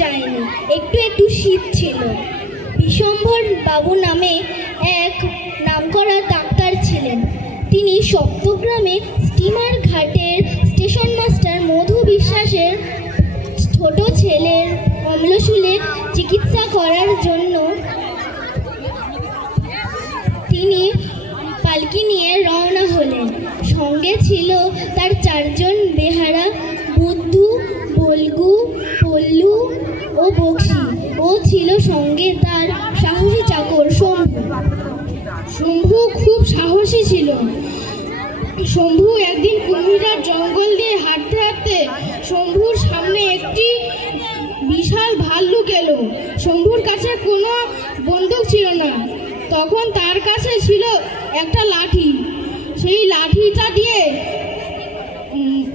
যায়নি, একটু একটু শীত ছিল। বিশ্বম্ভর বাবু নামে এক নামকরা ডাক্তার ছিলেন। তিনি সপ্তগ্রামে স্টিমার ঘাটের স্টেশন মাস্টার মধু বিশ্বাসের ছোট ছেলের অম্লশূলে চিকিৎসা করার জন্য তিনি পালকি নিয়ে রওনা হলেন। সঙ্গে ছিল তার 4 জন বেহারা, বুদ্ধু, বলগু, পল্লু ও বক্সি। ও ছিল সঙ্গে তার সাহসী চাকর শম্ভু। শম্ভু খুব সাহসী ছিল। শম্ভু একদিন কুমিরার জঙ্গল দিয়ে হাঁটতে হাঁটতে শম্ভুর সামনে একটি বিশাল ভাল্লুক এলো। শম্ভুর কাছে কোনো বন্দুক ছিল না, তখন তার কাছে ছিল একটা লাঠি। সেই লাঠিটা দিয়ে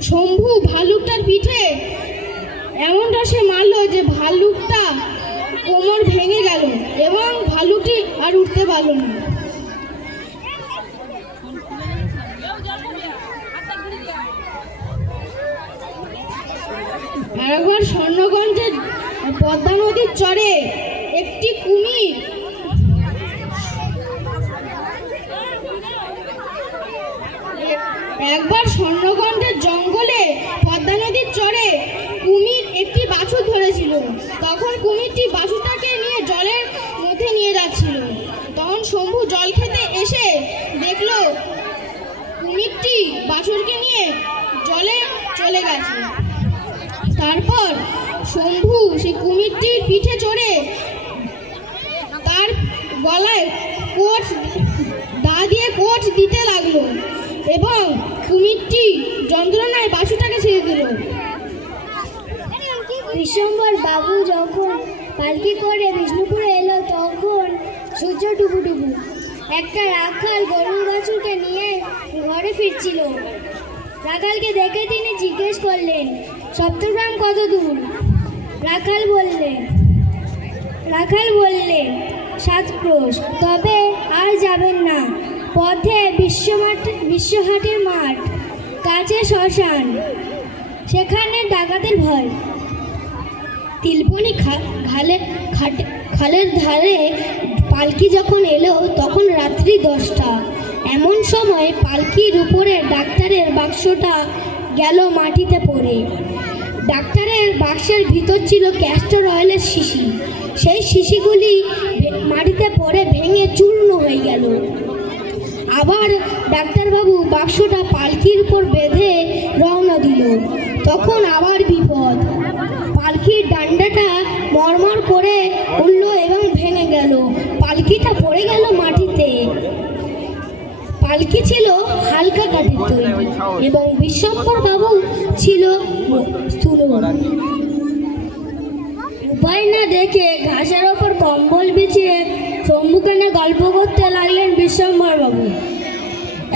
শম্ভু ভাল্লুকটার পিঠে এমনটা সে মারলো যে ভাল্লুকটা কোমর ভেঙে গেল এবং ভাল্লুকটি আর উঠতে পারল না। একবার স্বর্ণগঞ্জের পদ্মা নদীর চরে একটি কুমির জঙ্গলে পদ্মা নদীর চরে কুমির একটি বাছুর ধরেছিল। তখন কুমিরটি বাছুরটাকে নিয়ে জলের মধ্যে নিয়ে যাচ্ছিল। তখন শম্ভু জল খেতে এসে দেখলো কুমিরটি বাছুরকে নিয়ে জলে চলে গেছে। তারপর শম্ভু সেই কুমিরটির পিঠে চড়ে তার গলায় দা দিয়ে কোচ দিতে লাগলো এবং কুমিরটি যন্ত্রণায় বাছুরটাকে ছেড়ে দিল। বিশ্বম্ভর বাবু যখন পালকি করে বিষ্ণুপুরে এলো, তখন সূর্য ডুবুডুবু। একটা রাখাল গরুর বাছুরকে নিয়ে ঘরে ফিরছিল। রাখালকে দেখে তিনি জিজ্ঞেস করলেন, সপ্তগ্রাম কত দূর? রাখাল বললে 7 ক্রোশ। তবে আর যাবেন না, পথে বিশ্বহাটের মাঠ, কাছে শ্মশান, সেখানে ডাকাতের ভয়। তিলপনি খালের ধারে পালকি যখন এলো, তখন রাত্রি 10টা। এমন সময় পালকির উপরে ডাক্তারের বাক্সটা গেল মাটিতে পড়ে। ডাক্তারের বাক্সের ভিতর ছিল ক্যাস্টর অয়েলের শিশি। সেই শিশিগুলি মাটিতে পড়ে ভেঙে চূর্ণ হয়ে গেল। আবার ডাক্তারবাবু বাক্সটা পালকির উপর বেঁধে রওনা দিল। তখন আবার বিপদ। পালকির ডান্ডাটা মরমর করে উঠল এবং ভেঙে গেল। পালকিটা পড়ে গেল মাটিতে। পালকি ছিল হালকা কাঠের তৈরি এবং বিশ্বম্ভর বাবু ছিল স্থূল। উপায় না দেখে ঘাসের ওপর কম্বল বিছিয়ে শম্ভুকে নিয়ে গল্প করতে লাগলেন বিশ্বম্ভর বাবু।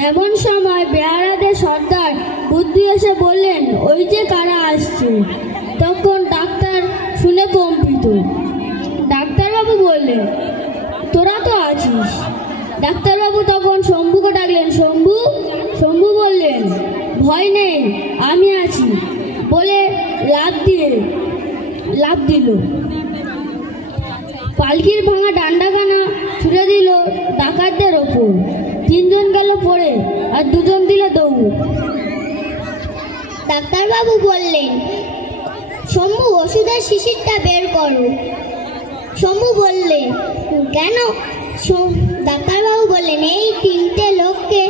এমন সময় বেহারাদের সর্দার বুদ্ধু এসে বললেন, ওই যে কারা আসছে। তখন ডাক্তার শুনে কম্পিত। ডাক্তারবাবু বললেন, তোরা তো আছিস। ডাক্তারবাবু তখন শম্ভুকে ডাকলেন, শম্ভু। শম্ভু বললেন, ভয় নেই, আমি আছি বলে লাফ দিল। পালকির ভাঙা ডান্ডাখানা ছুড়ে দিল ডাকাতদের ওপর। 3 জন গেল পড়ে আর 2 জন দিল দৌড়। ডাক্তারবাবু বললেন, শম্ভু, ওষুধের শিশিরটা বের করো। শম্ভু বললে, কেন? ডাক্তারবাবু বললেন, এই 3টে লোককে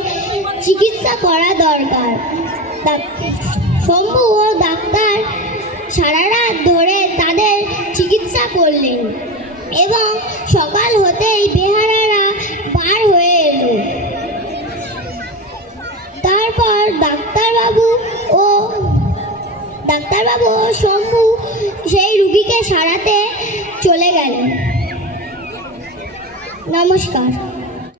চিকিৎসা করা দরকার। শম্ভু ও ডাক্তার সারা রাত ধরে তাদের চিকিৎসা করলেন এবং সকাল হতেই বেহারারা বার হয়ে এলো। তারপর ডাক্তারবাবু ও শম্ভু সেই রুগীকে সারাতে চলে গেলেন। নমস্কার।